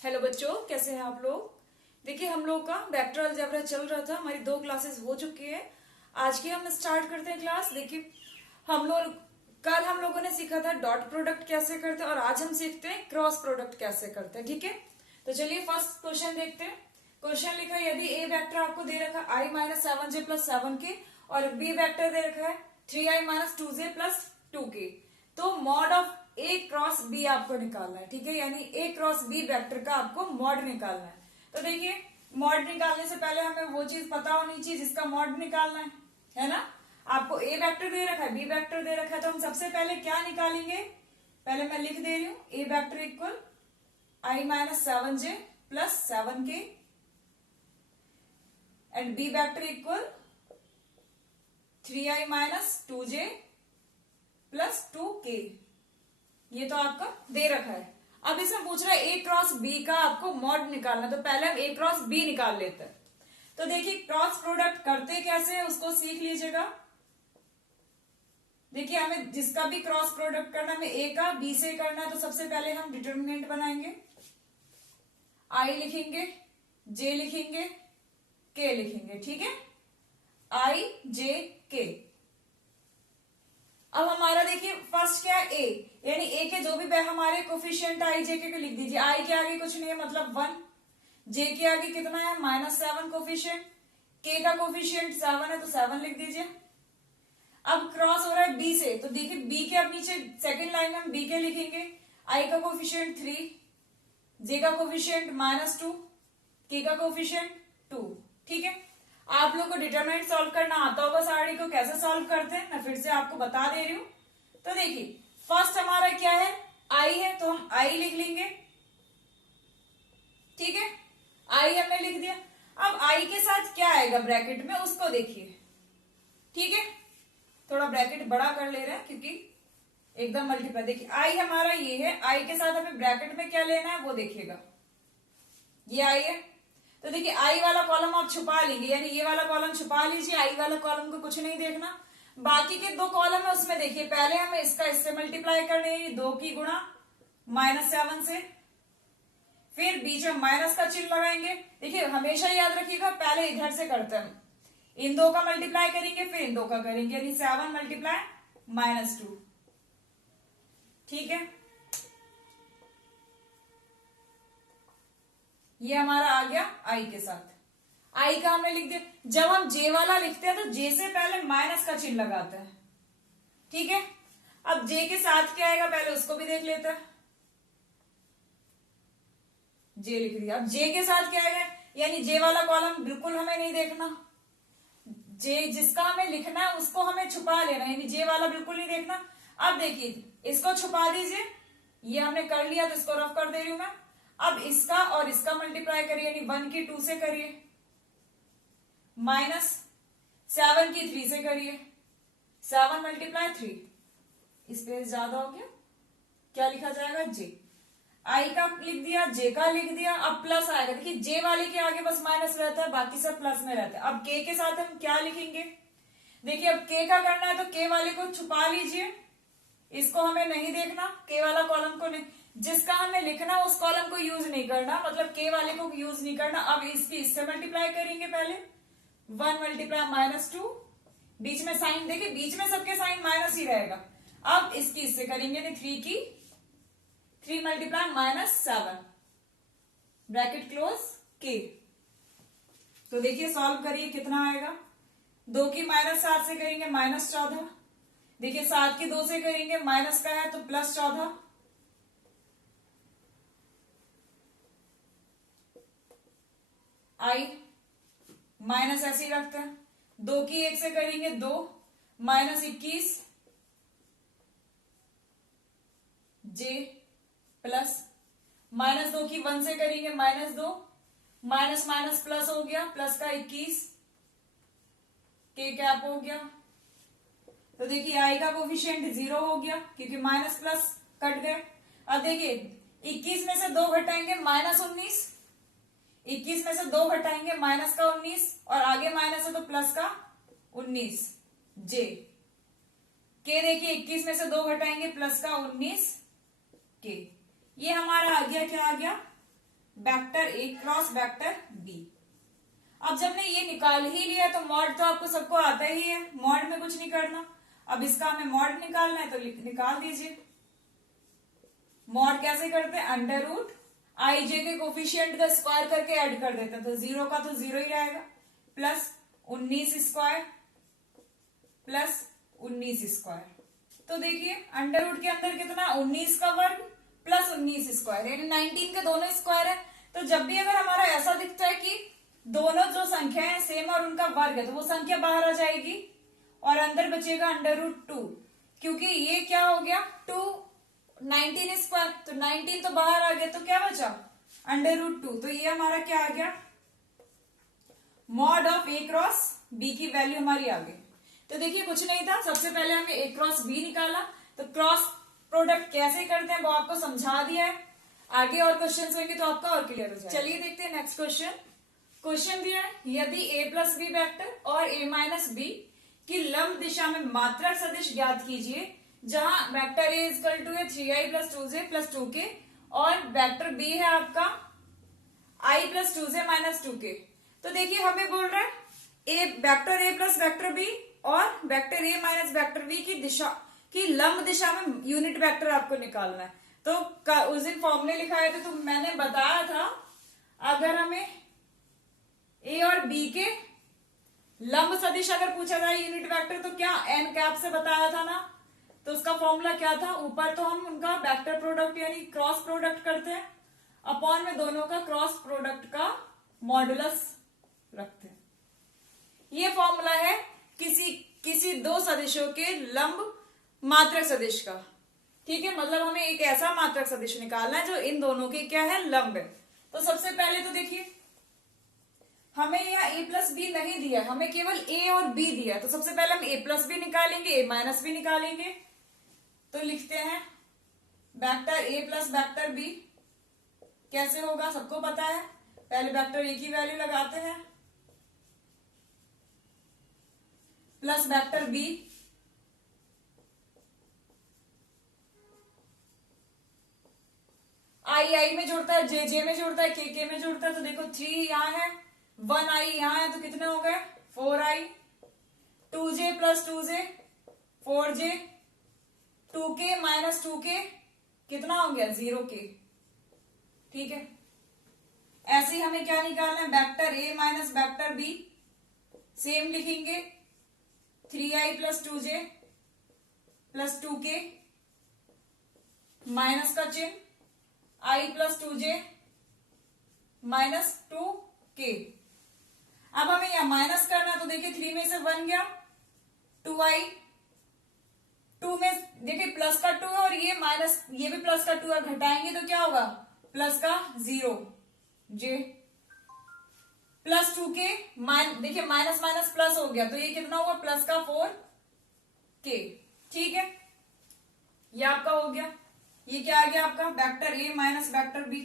Hello बच्चों, कैसे हैं आप लोग। देखिए, हम लोग का वेक्टर अलजेब्रा चल रहा था, हमारी 2 क्लासेस हो चुकी है। आज की हम स्टार्ट करते हैं क्लास। देखिए, कल हम लोगों ने सीखा था डॉट प्रोडक्ट कैसे करते हैं और आज हम सीखते हैं क्रॉस प्रोडक्ट कैसे करते हैं। ठीक है, तो चलिए फर्स्ट क्वेश्चन देखते हैं। क्वेश्चन लिखा है, यदि ए वेक्टर आपको दे रखा है आई माइनस 7j प्लस 7k और बी वेक्टर दे रखा है 3i minus 2j plus 2k, तो mod of A cross B आपको निकालना है। ठीक है, यानी ए क्रॉस बी वेक्टर का आपको मॉड निकालना है। तो देखिए, मॉड निकालने से पहले हमें वो चीज पता होनी चाहिए जिसका मॉड निकालना है ना। आपको ए वेक्टर दे रखा है, बी वेक्टर दे रखा है, तो हम सबसे पहले क्या निकालेंगे। पहले मैं लिख दे रही हूं, A vector equal I minus 7j plus 7k and B vector equal 3i minus 2j plus 2k। ये तो आपका दे रखा है। अब इसमें पूछ रहा है ए क्रॉस बी का आपको मॉड निकालना, तो पहले हम ए क्रॉस बी निकाल लेते हैं। तो देखिए, क्रॉस प्रोडक्ट करते कैसे है उसको सीख लीजिएगा। देखिए, हमें जिसका भी क्रॉस प्रोडक्ट करना है, हमें ए का बी से करना है, तो सबसे पहले हम डिटर्मिनेंट बनाएंगे। आई लिखेंगे, जे लिखेंगे, के लिखेंगे। ठीक है, आई जे के। अब हमारा देखिए फर्स्ट क्या है, ए, यानी ए के जो भी हमारे कोफिशिएंट आई जे के लिख दीजिए। आई के आगे कुछ नहीं है, मतलब 1। जे के आगे कितना है, -7 कोफिशिएंट। के का कोफिशिएंट 7 है, तो 7 लिख दीजिए। अब क्रॉस हो रहा है बी से, तो देखिए बी के अब नीचे सेकेंड लाइन में हम बी के लिखेंगे। आई का कोफिशिएंट 3, जे का कोफिशिएंट -2, के का कोफिशिएंट 2। ठीक है, आप लोग को डिटरमिनेंट सॉल्व करना आता होगा सारी को, कैसे सॉल्व करते हैं मैं फिर से आपको बता दे रही हूं। तो देखिए, फर्स्ट हमारा क्या है, आई है, तो हम आई लिख लेंगे। ठीक है, आई हमने लिख दिया। अब आई के साथ क्या आएगा ब्रैकेट में, उसको देखिए। ठीक है, थोड़ा ब्रैकेट बड़ा कर ले रहे हैं क्योंकि एकदम मल्टीप्लाई। देखिए, आई हमारा ये है, आई के साथ हमें ब्रैकेट में क्या लेना है वो देखिएगा। ये आई है, तो देखिए आई वाला कॉलम आप छुपा लीजिए, यानी ये वाला कॉलम छुपा लीजिए। आई वाला कॉलम को कुछ नहीं देखना। बाकी के 2 कॉलम है उसमें देखिए, पहले हमें इसका इससे मल्टीप्लाई करने, 2 की गुणा -7 से, फिर बीच में माइनस का चिन्ह लगाएंगे। देखिए हमेशा याद रखिएगा, पहले इधर से करते हैं, इन 2 का मल्टीप्लाई करेंगे फिर इन 2 का करेंगे, यानी 7 मल्टीप्लाई -2। ठीक है, ये हमारा आ गया आई के साथ। आई का हमने लिख दिया। जब हम जे वाला लिखते हैं तो जे से पहले माइनस का चिन्ह लगाते हैं। ठीक है, अब जे के साथ क्या आएगा पहले उसको भी देख लेते हैं। जे लिख दिया। अब जे के साथ क्या आएगा, यानी जे वाला कॉलम बिल्कुल हमें नहीं देखना। जे जिसका हमें लिखना है उसको हमें छुपा लेना, यानी जे वाला बिल्कुल नहीं देखना। अब देखिए, इसको छुपा दीजिए, ये हमने कर लिया तो इसको रफ कर दे रही हूं मैं। अब इसका और इसका मल्टीप्लाई करिए, यानी 1 की 2 से करिए, -7 की 3 से करिए, 7 मल्टीप्लाई 3। स्पेस ज्यादा हो गया, क्या लिखा जाएगा, जे। आई का लिख दिया, जे का लिख दिया। अब प्लस आएगा, देखिए जे वाले के आगे बस माइनस रहता है, बाकी सब प्लस में रहता है। अब के के साथ हम क्या लिखेंगे, देखिए अब के का करना है तो के वाले को छुपा लीजिए, इसको हमें नहीं देखना, के वाला कॉलम को नहीं, जिसका हमें लिखना उस कॉलम को यूज नहीं करना, मतलब के वाले को यूज नहीं करना। अब इसकी इससे मल्टीप्लाई करेंगे, पहले 1 मल्टीप्लाई -2, बीच में साइन देखिए, बीच में सबके साइन माइनस ही रहेगा। अब इसकी इससे करेंगे, 3 की 3 मल्टीप्लाई -7, ब्रैकेट क्लोज के। तो देखिए सॉल्व करिए कितना आएगा। 2 की -7 से करेंगे -14, देखिए 7 की 2 से करेंगे, माइनस का है तो +14। आई माइनस ऐसे ही रखते हैं। 2 की 1 से करेंगे 2, -21, जे प्लस -2 की 1 से करेंगे -2, माइनस माइनस प्लस हो गया, प्लस का 21, के कैप हो गया। तो देखिए आई का कोफिशिएंट 0 हो गया क्योंकि माइनस प्लस कट गए। अब देखिए 21 में से 2 घटाएंगे -19, 21 में से 2 घटाएंगे माइनस का 19, और आगे माइनस है तो प्लस का 19, जे। के देखिए 21 में से 2 घटाएंगे प्लस का 19 के। ये हमारा आ गया, क्या आ गया, vector A cross vector B. अब जब ने ये निकाल ही लिया तो मॉड तो आपको सबको आता ही है, मॉड में कुछ नहीं करना। अब इसका हमें मॉड निकालना है तो निकाल दीजिए। मॉड कैसे करते हैं, अंडर रूट आई जे के कोफिशिएंट का स्क्वायर करके ऐड कर देते हैं, तो 0 का तो 0 ही रहेगा, प्लस 19 स्क्वायर प्लस 19 स्क्वायर। तो देखिए अंडर रूट के अंदर कितना, 19 का वर्ग प्लस 19 स्क्वायर, यानी 19 के दोनों स्क्वायर है। तो जब भी अगर हमारा ऐसा दिखता है कि दोनों जो संख्या है सेम और उनका वर्ग है, तो वो संख्या बाहर आ जाएगी और अंदर बचेगा अंडर रूट 2, क्योंकि ये क्या हो गया 2 19 स्क्वायर, तो 19 तो बाहर आ गया, तो क्या बचा अंडर रूट 2। तो ये हमारा क्या आ गया, mod of A cross B की वैल्यू हमारी आ गई। तो देखिए कुछ नहीं था, सबसे पहले हमने ए क्रॉस बी निकाला, तो क्रॉस प्रोडक्ट कैसे करते हैं वो आपको समझा दिया है। आगे और क्वेश्चन होंगे तो आपका और क्लियर हो जाएगा। चलिए देखते हैं नेक्स्ट क्वेश्चन। क्वेश्चन दिया है, यदि a प्लस बी वेक्टर और a माइनस बी की लंब दिशा में मात्रक सदिश ज्ञात कीजिए, जहां वेक्टर a इक्वल टू है 3i plus 2j plus 2k और वेक्टर b है आपका i plus 2j minus 2k। तो देखिए हमें बोल रहा है vector a plus vector b और vector a minus vector b की दिशा की लंब दिशा में यूनिट वेक्टर आपको निकालना है। तो उस दिन फॉर्मूले लिखाए थे, तो मैंने बताया था अगर हमें ए और बी के लंब सदिश अगर पूछा जाए यूनिट वेक्टर, तो क्या एन कैप से बताया था ना। तो उसका फॉर्मूला क्या था, ऊपर तो हम उनका वेक्टर प्रोडक्ट यानी क्रॉस प्रोडक्ट करते हैं, अपॉन में दोनों का क्रॉस प्रोडक्ट का मॉडुलस रखते हैं। ये फॉर्मूला है किसी दो सदिशों के लंब मात्रक सदिश का, ठीक है। मतलब हमें एक ऐसा मात्रक सदिश निकालना है जो इन दोनों के क्या है, लंब है। तो सबसे पहले तो देखिए हमें यहाँ a प्लस बी नहीं दिया, हमें केवल a और b दिया है। तो सबसे पहले हम a प्लस बी निकालेंगे, a माइनस बी निकालेंगे। तो लिखते हैं vector a plus vector b कैसे होगा, सबको पता है। पहले वेक्टर a की वैल्यू लगाते हैं प्लस वेक्टर b आई में जोड़ता है, जे में जोड़ता है, के में जोड़ता है। तो देखो 3 यहाँ है, 1i यहाँ है, तो कितने हो गए 4i, 2j plus 2j 4j, 2k minus 2k कितना हो गया 0k, ठीक है। ऐसे ही हमें क्या निकालना है, vector a minus vector b same लिखेंगे 3i plus 2j plus 2k minus का चिन्ह i plus 2j minus 2k। अब हमें यहां माइनस करना, तो देखिए 3 में से 1 गया, 2i, 2 में देखिए प्लस का 2 है और ये माइनस, ये भी प्लस का 2 है, घटाएंगे तो क्या होगा प्लस का 0 j प्लस 2k, देखिए माइनस माइनस प्लस हो गया, तो ये कितना हुआ प्लस का 4k, ठीक है। ये आपका हो गया। ये क्या आ गया आपका vector a minus vector b।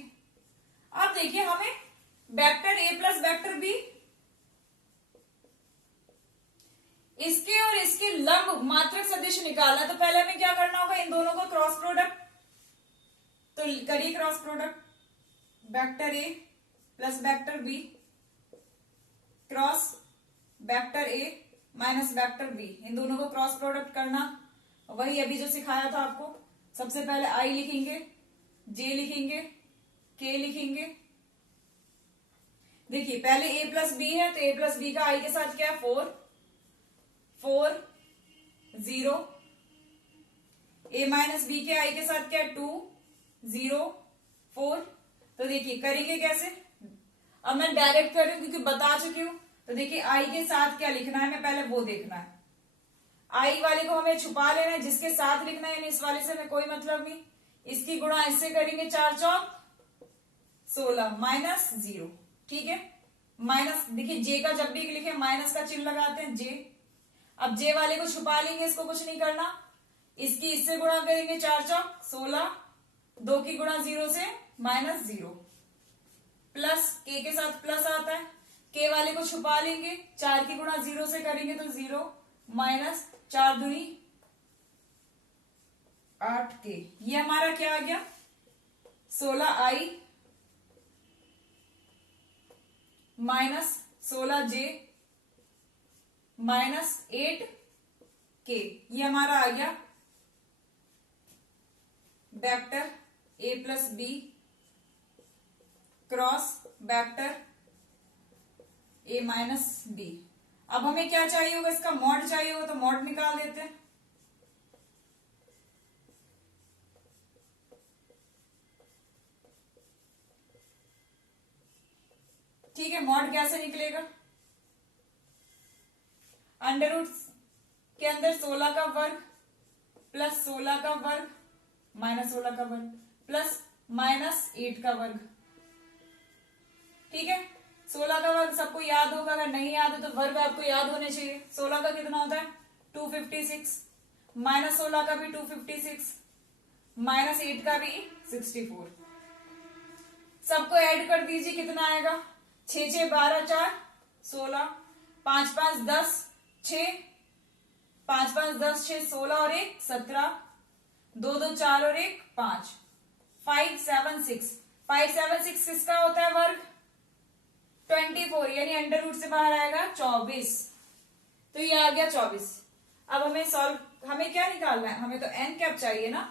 अब देखिए हमें vector a plus vector b इसके और इसके लंब मात्रक सदिश निकालना, तो पहले हमें क्या करना होगा, इन दोनों का क्रॉस प्रोडक्ट। तो करिए cross product, vector a plus vector b cross vector a minus vector b, इन दोनों को क्रॉस प्रोडक्ट करना। वही अभी जो सिखाया था आपको। सबसे पहले i लिखेंगे, j लिखेंगे, k लिखेंगे। देखिए पहले a प्लस बी है, तो a प्लस बी का i के साथ क्या है 4 4 0, a माइनस बी के i के साथ क्या है 2 0 4। तो देखिए करेंगे कैसे, अब मैं डायरेक्ट कर रही हूं क्योंकि बता चुकी हूं। तो देखिए i के साथ क्या लिखना है, मैं पहले वो देखना है। आई वाले को हमें छुपा लेना है, जिसके साथ लिखना है, यानी इस वाले से हमें कोई मतलब नहीं। इसकी गुणा इससे करेंगे 4 चौक 16 माइनस 0, ठीक है। माइनस देखिए जे का जब भी लिखे माइनस का चिन्ह लगाते हैं, जे। अब जे वाले को छुपा लेंगे, इसको कुछ नहीं करना। इसकी इससे गुणा करेंगे 4 चौक 16, 2 की गुणा 0 से माइनस 0, प्लस के साथ प्लस आता है, के वाले को छुपा लेंगे, 4 की गुणा 0 से करेंगे तो 0 माइनस 4 दूनी 8k। ये हमारा क्या आ गया 16i minus 16J minus 8K, ये हमारा आ गया vector A plus B cross vector A minus B. अब हमें क्या चाहिए होगा, इसका मॉड चाहिए होगा, तो मॉड निकाल देते हैं। ठीक है, मॉड कैसे निकलेगा, अंडर रूट के अंदर 16 का वर्ग प्लस 16 का वर्ग माइनस 16 का वर्ग प्लस माइनस 8 का वर्ग। ठीक है, 16 का वर्ग सबको याद होगा, अगर नहीं याद है तो वर्ग आपको याद होने चाहिए। 16 का कितना होता है 256, माइनस 16 का भी 256, माइनस 8 का भी 64। सबको ऐड कर दीजिए, कितना आएगा 6 6 12 4 16, 5 5 10 6, 5 5 10 6 16 और 1 17, 2 2 4 और 1 5, 5 7 6, 5 7 6 किसका होता है वर्ग 24, यानी अंडर रूट से बाहर आएगा 24, तो ये आ गया 24। अब हमें क्या निकालना है, हमें तो एन कैप चाहिए ना,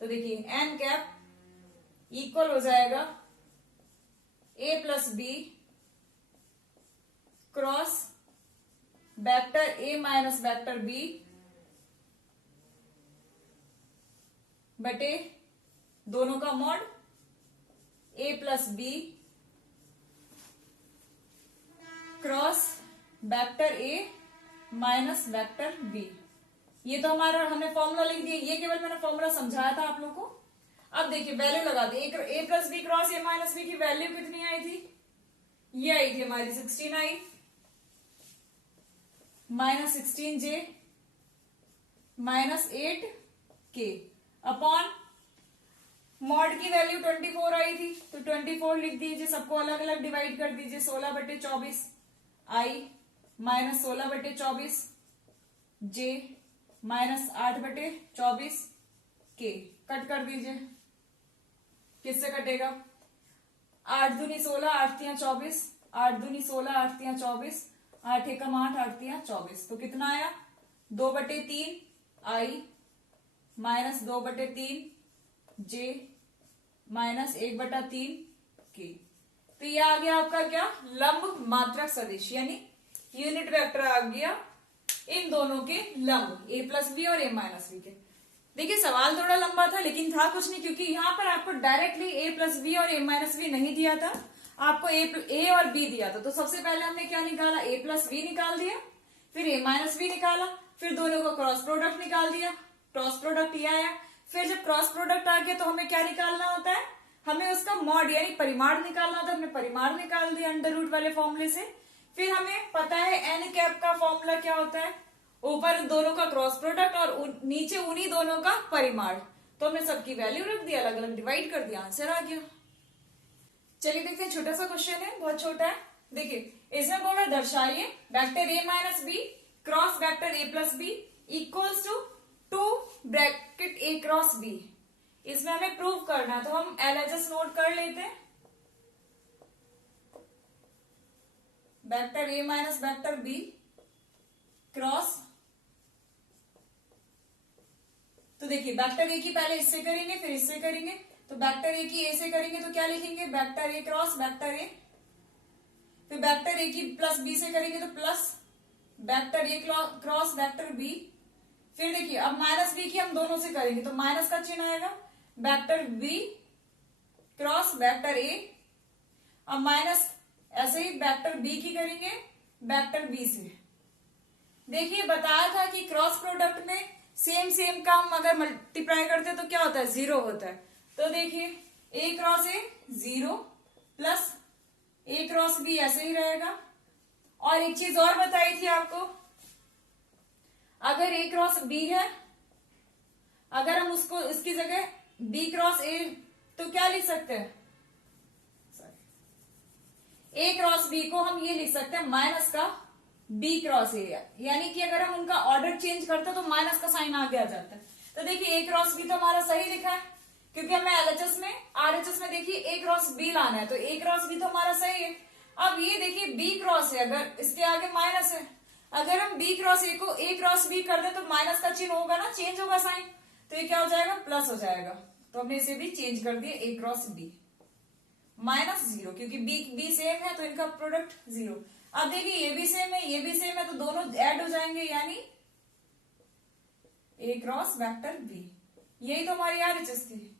तो देखिए एन कैप इक्वल हो जाएगा A plus B cross vector A minus vector B बटे दोनों का mod A plus B cross vector A minus vector B। ये तो हमारा हमने फॉर्मूला लिख दिया, ये केवल मैंने फॉर्मूला समझाया था आप लोगों को। अब देखिए वैल्यू लगा दी, A plus B cross A minus B की वैल्यू कितनी आई थी, ये आई थी हमारी 16 आई, minus 16J minus 8K upon mod की वैल्यू 24 आई थी, तो 24 लिख दीजिए, सबको अलग अलग डिवाइड कर दीजिए, 16 बटे 24 आई माइनस 16 बटे 24 J माइनस 8 बटे 24 K, कट कर दीजिए, किससे कटेगा 8 दूनी 16 8 तियां 24, 8 दूनी 16 8 तियां 24, 8 एकम 8 8 तियां 24, तो कितना आया 2 बटे 3 आई माइनस 2 बटे 3 J माइनस 1 बटा 3 K। तो ये आ गया आपका क्या लंब मात्रक सदिश, यानी यूनिट वेक्टर आ गया इन दोनों के लंब A प्लस बी और A माइनस बी के। देखिए सवाल थोड़ा लंबा था लेकिन था कुछ नहीं, क्योंकि यहाँ पर आपको डायरेक्टली A प्लस बी और A माइनस बी नहीं दिया था, आपको A और B दिया था। तो सबसे पहले हमने क्या निकाला, A प्लस बी निकाल दिया, फिर A माइनस बी निकाला, फिर दोनों का क्रॉस प्रोडक्ट निकाल दिया, क्रॉस प्रोडक्ट ये आया। फिर जब क्रॉस प्रोडक्ट आ गया तो हमें क्या निकालना होता है, हमें उसका मॉड यानी परिमाण निकालना होता है, हमने परिमाण निकाल दिया अंडर रूट वाले फॉर्मूले से। फिर हमें पता है एन कैप का फॉर्मूला क्या होता है, ऊपर दोनों का क्रॉस प्रोडक्ट और नीचे उन्हीं दोनों का परिमाण, तो हमने सबकी वैल्यू रख दिया, अलग अलग डिवाइड कर दिया, आंसर आ गया। चलिए देखते हैं, छोटा सा क्वेश्चन है, बहुत छोटा है। देखिए इसमें बोल रहा दर्शाइए vector A minus B cross vector A plus B equals to 2 bracket A cross B। इसमें हमें प्रूव करना है, तो हम LHS नोट कर लेते हैं। Vector A minus vector B cross, तो देखिए वेक्टर A की पहले इससे करेंगे फिर इससे करेंगे, तो वेक्टर A की A से करेंगे तो क्या लिखेंगे vector A cross vector A, फिर वेक्टर A की प्लस B से करेंगे तो plus vector A cross vector B। फिर देखिए अब माइनस B की हम दोनों से करेंगे तो माइनस का चिन्ह आएगा, vector B cross vector A। अब माइनस ऐसे ही वेक्टर B की करेंगे वेक्टर B से। देखिए बताया था कि क्रॉस प्रोडक्ट में सेम का हम अगर मल्टीप्लाई करते हैं तो क्या होता है 0 होता है। तो देखिए A cross A 0 plus A cross B ऐसे ही रहेगा। और एक चीज और बताई थी आपको, अगर A क्रॉस B है, अगर हम उसको इसकी जगह B क्रॉस A तो क्या लिख सकते हैं, A क्रॉस B को हम ये लिख सकते हैं माइनस का B क्रॉस A, यानी कि अगर हम उनका ऑर्डर चेंज करते हैं तो माइनस का साइन आगे आ जाता है। तो देखिए A क्रॉस B तो हमारा सही लिखा है, क्योंकि हमें LHS में RHS में देखिए A क्रॉस B लाना है, तो A क्रॉस B तो हमारा सही है। अब ये देखिए बी क्रॉस है, अगर इसके आगे माइनस है, अगर हम बी क्रॉस ए को ए क्रॉस बी कर दें तो माइनस का चिन्ह होगा ना, चेंज होगा साइन, तो ये क्या हो जाएगा, प्लस हो जाएगा। तो हमने इसे भी चेंज कर दिया, ए क्रॉस बी माइनस जीरो, क्योंकि बी बी सेम है तो इनका प्रोडक्ट जीरो। अब देखिए ये भी सेम है, ये भी सेम है, तो दोनों ऐड हो जाएंगे, यानी ए क्रॉस वेक्टर बी। यही तो हमारी RHS थी।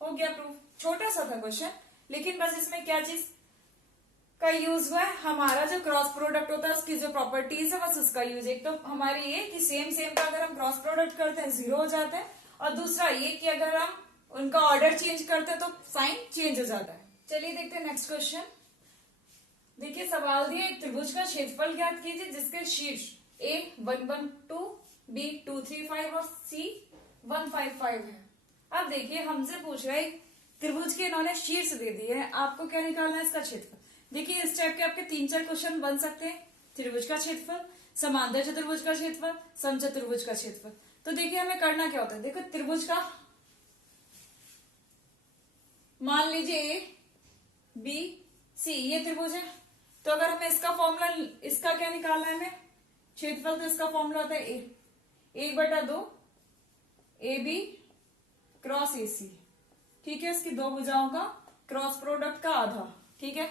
हो गया प्रूफ। छोटा सा था क्वेश्चन, लेकिन बस इसमें क्या चीज का यूज हुआ है, हमारा जो क्रॉस प्रोडक्ट होता है उसकी जो प्रॉपर्टीज है बस उसका यूज। एक तो हमारी ये कि सेम सेम का अगर हम क्रॉस प्रोडक्ट करते हैं जीरो हो जाता है, और दूसरा ये कि अगर हम उनका ऑर्डर चेंज करते हैं तो साइन चेंज हो जाता है। चलिए देखते हैं नेक्स्ट क्वेश्चन। देखिए सवाल दिया, एक त्रिभुज का क्षेत्रफल ज्ञात कीजिए जिसके शीर्ष A 112, B 235 और C 155 है। अब देखिए हमसे पूछ रहा है त्रिभुज के इन्होंने शीर्ष दे दिए हैं, आपको क्या निकालना है, इसका क्षेत्रफल। देखिए इस टाइप के आपके 3-4 क्वेश्चन बन सकते हैं। त्रिभुज का क्षेत्रफल, समांतर चतुर्भुज का क्षेत्रफल, समचतुर्भुज का क्षेत्रफल। तो देखिए हमें करना क्या होता है, देखो त्रिभुज का मान लीजिए A B C ये त्रिभुज है, तो अगर हमें इसका फॉर्मूला, इसका क्या निकालना है हमें, क्षेत्रफल, तो इसका फॉर्मूला होता है 1/2 AB क्रॉस AC। ठीक है, इसकी दो भुजाओं का क्रॉस प्रोडक्ट का आधा। ठीक है,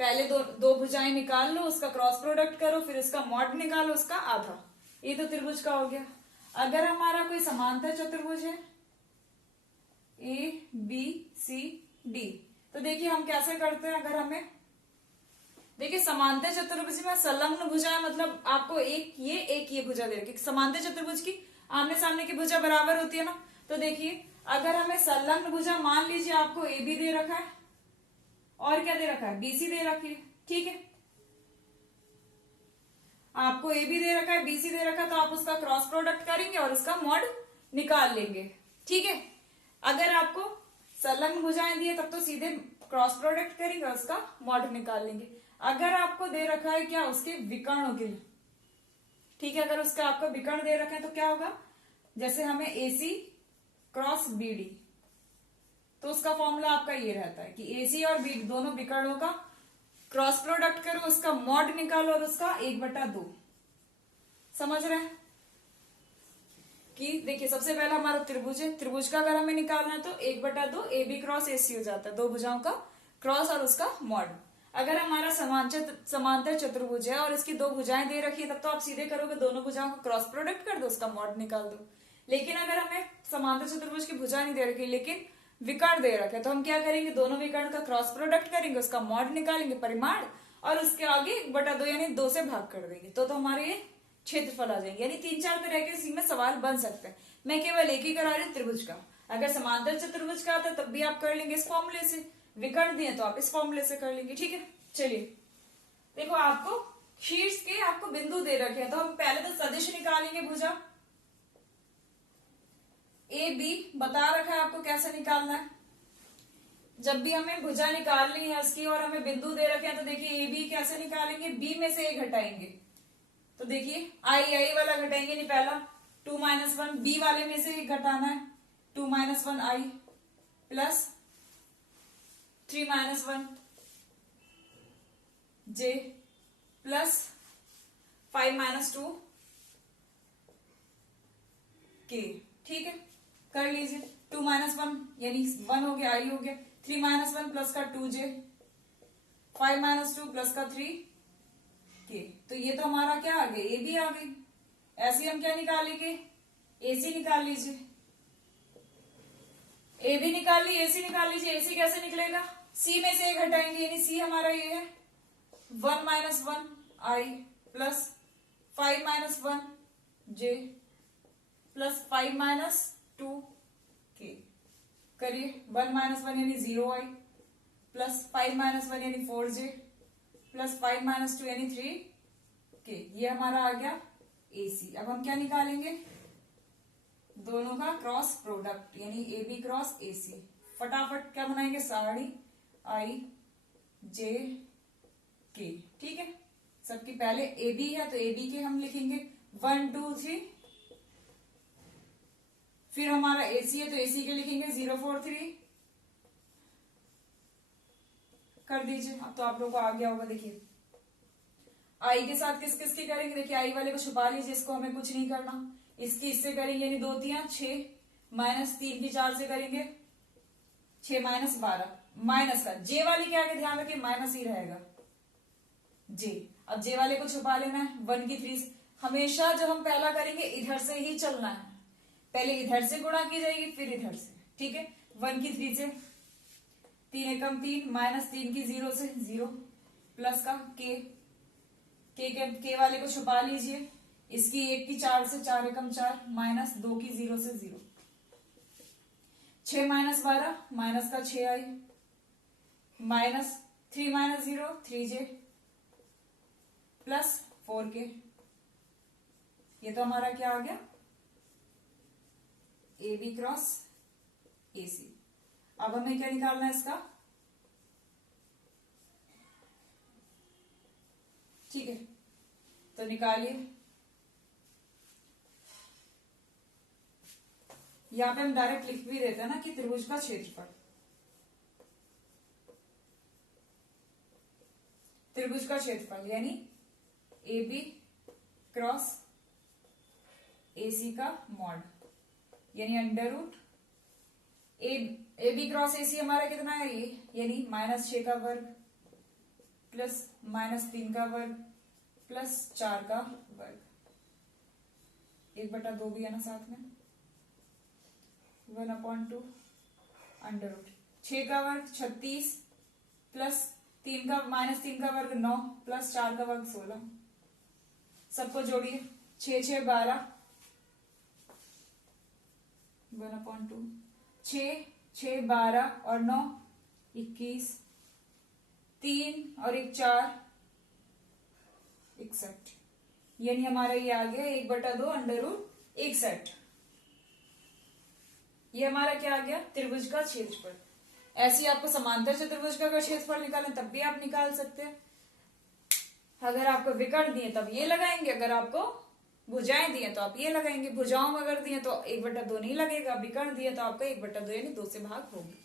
पहले दो भुजाएं निकाल लो, उसका क्रॉस प्रोडक्ट करो, फिर इसका मॉड निकालो, उसका आधा। ये तो त्रिभुज का हो गया। अगर हमारा कोई समांतर चतुर्भुज है ABCD, तो देखिए हम कैसे करते हैं, अगर हमें देखिए समांतर चतुर्भुज में संलग्न भुजा, मतलब आपको एक ये भुजा दे रखी, समांतर चतुर्भुज की आमने सामने की भुजा बराबर होती है ना। तो देखिए अगर हमें संलग्न भुजा, मान लीजिए आपको AB दे रखा है और क्या दे रखा है, BC दे रखी है। ठीक है, आपको AB दे रखा है, BC दे रखा है, तो आप उसका क्रॉस प्रोडक्ट करेंगे और उसका मॉड निकाल लेंगे। ठीक है, अगर आपको संलग्न भुजाएं दी है तब तो सीधे क्रॉस प्रोडक्ट करेंगे और उसका मॉड निकाल लेंगे। अगर आपको दे रखा है क्या, उसके विकर्णों के लिए, ठीक है, अगर उसका आपको विकर्ण दे रखा है तो क्या होगा, जैसे हमें AC क्रॉस BD, तो उसका फॉर्मूला आपका ये रहता है कि AC और BD दोनों विकर्णों का क्रॉस प्रोडक्ट करो, उसका मॉड निकालो और उसका 1/2। समझ रहे हैं कि देखिए सबसे पहला हमारा त्रिभुज है, त्रिभुज का अगर हमें निकालना है तो 1/2 AB क्रॉस AC हो जाता है, दो भुजाओं का क्रॉस और उसका मॉड। अगर हमारा समांतर चतुर्भुज है और इसकी दो भुजाएं दे रखी है, तब तो आप सीधे करोगे, दोनों भुजाओं का क्रॉस प्रोडक्ट कर दो, उसका मॉड निकाल दो। लेकिन अगर हमें समांतर चतुर्भुज की भुजा नहीं दे रखी लेकिन विकर्ण दे रखे, तो हम क्या करेंगे, दोनों विकर्ण का क्रॉस प्रोडक्ट करेंगे, उसका मॉड निकालेंगे, परिमाण, और उसके आगे 1/2 यानी 2 से भाग कर देंगे, तो हमारे ये क्षेत्रफल आ जाएंगे। यानी 3-4 तरह के इसी में सवाल बन सकते हैं। मैं केवल एक ही करा रही हूँ त्रिभुज का। अगर समांतर चतुर्भुज का आता है तब भी आप कर लेंगे इस फॉर्मूले से, विकर्ण दिए तो आप इस फॉर्मूले से कर लेंगे। ठीक है, चलिए देखो आपको शीर्ष के आपको बिंदु दे रखे हैं, तो हम पहले तो सदिश निकालेंगे भुजा AB, बता रखा है आपको कैसे निकालना है। जब भी हमें भुजा निकालनी है उसकी और हमें बिंदु दे रखे हैं, तो देखिए AB कैसे निकालेंगे, B में से A घटाएंगे। तो देखिए आई वाला घटाएंगे नहीं, पहला 2 - 1, B वाले में से एक घटाना है, 2 - 1 I plus 3 - 1 J plus 5 - 2 K। ठीक है, कर लीजिए, 2 - 1 यानी 1 हो गया, I हो गया, 3 - 1 प्लस का 2J, 5 - 2 प्लस का 3K। तो ये तो हमारा क्या आ गया, AB आ गई। ऐसे हम क्या निकालेंगे, AC निकाल लीजिए, AB निकाल ली, AC निकाल लीजिए। AC कैसे निकलेगा, C में से A घटाएंगे, यानी C हमारा ये है 1 - 1 I plus 5 - 1 J plus 5 - 2 K। करिए, 1 - 1 यानी 0 I प्लस 5 - 1 यानी 4J प्लस 5 - 2 यानी 3K। ये हमारा आ गया AC। अब हम क्या निकालेंगे, दोनों का क्रॉस प्रोडक्ट, यानी AB क्रॉस AC। फटाफट क्या बनाएंगे, साड़ी I J K। ठीक है, सबकी पहले AB है तो AB के हम लिखेंगे 1 2 3, फिर हमारा AC है तो AC के लिखेंगे 0 4 3, कर दीजिए। अब तो आप लोग को आ गया होगा। देखिए आई के साथ किस किस की करेंगे, देखिए आई वाले को छुपा लीजिए, इसको हमें कुछ नहीं करना। इसकी इससे करेंगे यानी 2 तिया 6 माइनस 3 की 4 से करेंगे 6 माइनस 12 माइनस का जे वाली के आगे ध्यान रखिए माइनस ही रहेगा जे। अब जे वाले को छुपा लेना है 1 की 3 से। हमेशा जब हम पहला करेंगे इधर से ही चलना है, पहले इधर से गुणा की जाएगी फिर इधर से, ठीक है। 1 की 3 से 3 एकम 3 माइनस 3 की 0 से 0 प्लस का के वाले को छुपा लीजिए, इसकी 1 की 4 से 4 एकम 4 माइनस 2 की 0 से 0 6 माइनस 12 माइनस का 6 आई minus 3 minus 0 3j plus 4k। ये तो हमारा क्या आ गया ए बी क्रॉस ए सी। अब हमें क्या निकालना है इसका, ठीक है तो निकालिए। यहां पे हम डायरेक्ट लिख भी देते हैं ना कि त्रिभुज का क्षेत्रफल, त्रिभुज का क्षेत्रफल यानी ए बी क्रॉस ए सी का मॉड यानी under root A B cross A C हमारा कितना है ये, यानी -6 का वर्ग प्लस -3 का वर्ग प्लस 4 का वर्ग, 1/2 भी है ना साथ में, 1/2 अंडर रूट 6 का वर्ग 36 प्लस 3 का -3 का वर्ग 9 प्लस 4 का वर्ग 16। सबको जोड़िए 6 6 12 1/2 6 6 12 और 9 21 3 और 1 4 61, यानी हमारा ये आ गया 1/2 अंडर रूट 61। ये हमारा क्या आ गया त्रिभुज का क्षेत्रफल। ऐसे ही आपको समांतर चतुर्भुज का क्षेत्रफल निकालें तब भी आप निकाल सकते हैं। अगर आपको विकर्ण दिए तब ये लगाएंगे, अगर आपको भुजाएं दिए तो आप ये लगाएंगे। भुजाओं में अगर दिए तो 1/2 नहीं लगेगा, विकर्ण दिए तो आपका 1/2 यानी 2 से भाग होगी।